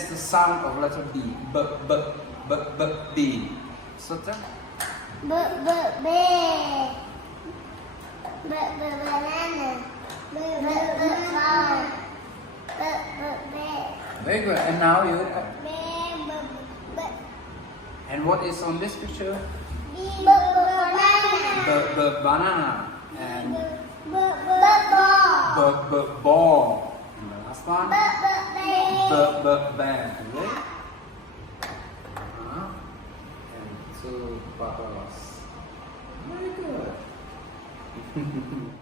That's the sound of letter B. B, B, B, B, B. Sota? B, B, B. B, B, banana. B, B, B, ball. B, B, B. Very good. And now you. B, B, B. And what is on this picture? B, B, banana. B, B, banana. And B, B, ball. B, B, ball. And the last one? B, B, B, ball. B, band. Right? And two bubbles. Very good.